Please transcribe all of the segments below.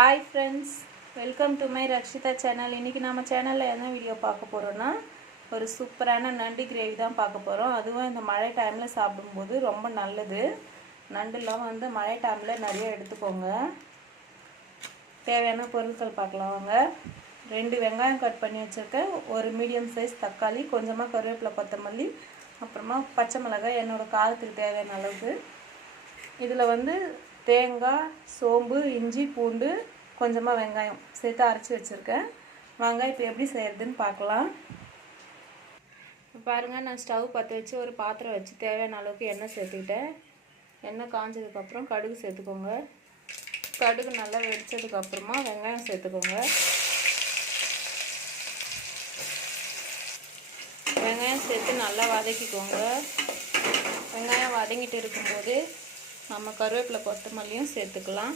Hi friends, welcome to my Rakshitha channel. இன்றைக்கி நம்ம சேனலில் என்ன வீடியோ பார்க்க போகிறோன்னா, ஒரு சூப்பரான நண்டு கிரேவி தான் பார்க்க போகிறோம். அதுவும் இந்த மழை டைமில் சாப்பிடும்போது ரொம்ப நல்லது. நண்டுலாம் மழை டைமில் நிறைய எடுத்துக்கோங்க. தேவையான பொருட்கள் பார்க்கலாம் வாங்க. 2 வெங்காயம் கட் பண்ணி வச்சுருக்கேன், ஒரு மீடியம் சைஸ் தக்காளி, கொஞ்சமாக கருவேப்பிலை, கொத்தமல்லி, அப்புறமா பச்சை மிளகாய் என்னோடய காரத்துக்கு தேவையான அளவுக்கு. இதில் தேங்காய், சோம்பு, இஞ்சி, பூண்டு, கொஞ்சமாக வெங்காயம் சேர்த்து அரைச்சி வச்சுருக்கேன். வாங்க இப்போ எப்படி செய்கிறதுன்னு பார்க்கலாம். பாருங்கள், நான் ஸ்டவ் பற்ற வச்சு ஒரு பாத்திரம் வச்சு தேவையான அளவுக்கு எண்ணெய் சேர்த்துக்கிட்டேன். எண்ணெய் காஞ்சதுக்கப்புறம் கடுகு சேர்த்துக்கோங்க. கடுகு நல்லா வெடித்ததுக்கப்புறமா வெங்காயம் சேர்த்துக்கோங்க. வெங்காயம் சேர்த்து நல்லா வதக்கிக்கோங்க. வெங்காயம் வதங்கிட்டு இருக்கும்போது நம்ம கருவேப்பிலை, கொத்தமல்லியும் சேர்த்துக்கலாம்.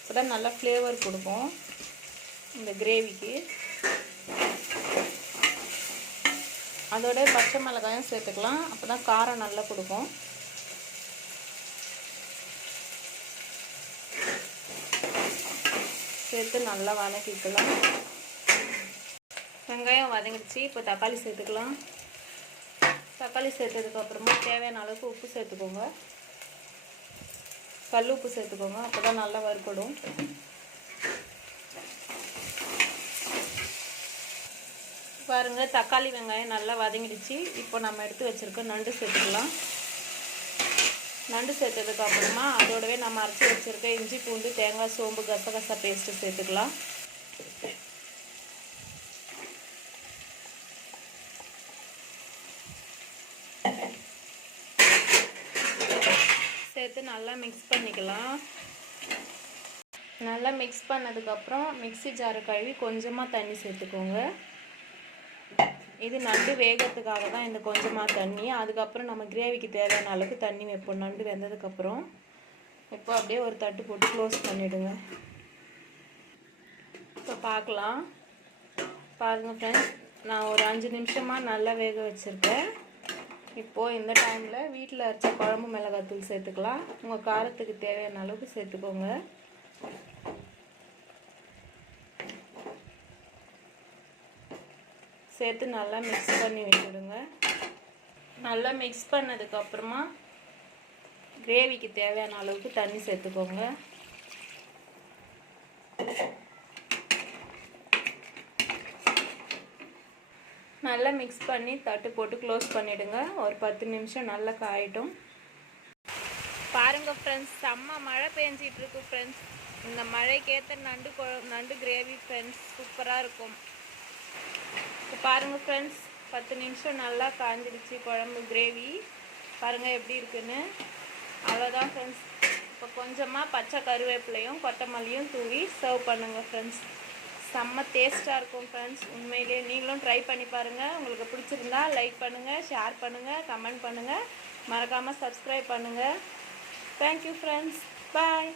இப்போ தான் நல்லா ஃப்ளேவர் கொடுக்கும் இந்த கிரேவிக்கு. அதோட பச்சை மிளகாயும் சேர்த்துக்கலாம், அப்போ தான் காரம் நல்லா கொடுக்கும். சேர்த்து நல்லா வதக்கிக்கலாம். வெங்காயம் வதங்கிடுச்சு. இப்போ தக்காளி சேர்த்துக்கலாம். தக்காளி சேர்த்ததுக்கப்புறமா தேவையான அளவுக்கு உப்பு சேர்த்துக்கோங்க. கல் உப்பு சேர்த்துக்கோங்க, அப்போ தான் நல்லா வறுப்படும். பாருங்கள், தக்காளி வெங்காயம் நல்லா வதங்கிடுச்சு. இப்போ நம்ம எடுத்து வச்சுருக்க நண்டு சேர்த்துக்கலாம். நண்டு சேர்த்ததுக்கப்புறமா அதோடவே நம்ம அரைச்சி வச்சுருக்க இஞ்சி, பூண்டு, தேங்காய், சோம்பு, கசகசா பேஸ்ட்டு சேர்த்துக்கலாம். சேர்த்து நல்லா மிக்ஸ் பண்ணிக்கலாம். நல்லா மிக்ஸ் பண்ணதுக்கப்புறம் மிக்ஸி ஜாரை கழுவி கொஞ்சமாக தண்ணி சேர்த்துக்கோங்க. இது நண்டு வேகிறதுக்காக தான் இந்த கொஞ்சமாக தண்ணி. அதுக்கப்புறம் நம்ம கிரேவிக்கு தேவையான அளவுக்கு தண்ணி வைப்போம் நண்டு வெந்ததுக்கப்புறம். இப்போ அப்படியே ஒரு தட்டு போட்டு க்ளோஸ் பண்ணிவிடுங்க. இப்போ பார்க்கலாம். பாருங்கள் ஃப்ரெண்ட்ஸ், நான் ஒரு 5 நிமிஷமாக நல்லா வேக வச்சுருக்கேன். இப்போது இந்த டைமில் வீட்டில் அரைச்ச குழம்பு மிளகாத்தூள் சேர்த்துக்கலாம். உங்கள் காரத்துக்கு தேவையான அளவுக்கு சேர்த்துக்கோங்க. சேர்த்து நல்லா மிக்ஸ் பண்ணி விட்டுடுங்க. நல்லா மிக்ஸ் பண்ணதுக்கப்புறமா கிரேவிக்கு தேவையான அளவுக்கு தண்ணி சேர்த்துக்கோங்க. நல்லா மிக்ஸ் பண்ணி தட்டு போட்டு க்ளோஸ் பண்ணிவிடுங்க. ஒரு 10 நிமிஷம் நல்லா காயட்டும். பாருங்கள் ஃப்ரெண்ட்ஸ், செம்ம மழை பெஞ்சிட்ருக்கு ஃப்ரெண்ட்ஸ். இந்த மழைக்கேற்ற நண்டு கிரேவி ஃப்ரெண்ட்ஸ் சூப்பராக இருக்கும். இப்போ பாருங்கள் ஃப்ரெண்ட்ஸ், 10 நிமிஷம் நல்லா காஞ்சிடுச்சு குழம்பு கிரேவி. பாருங்கள் எப்படி இருக்குன்னு. அவ்வளோதான் ஃப்ரெண்ட்ஸ். இப்போ கொஞ்சமாக பச்சை கருவேப்பிலையும் கொத்தமல்லியும் தூவி சர்வ் பண்ணுங்கள் ஃப்ரெண்ட்ஸ். செம்ம டேஸ்ட்டாக இருக்கும் ஃப்ரெண்ட்ஸ். உண்மையிலே நீங்களும் ட்ரை பண்ணி பாருங்கள். உங்களுக்கு பிடிச்சிருந்தா லைக் பண்ணுங்கள், ஷேர் பண்ணுங்கள், கமெண்ட் பண்ணுங்கள், மறக்காமல் சப்ஸ்கிரைப் பண்ணுங்கள். Thank you friends. பாய்.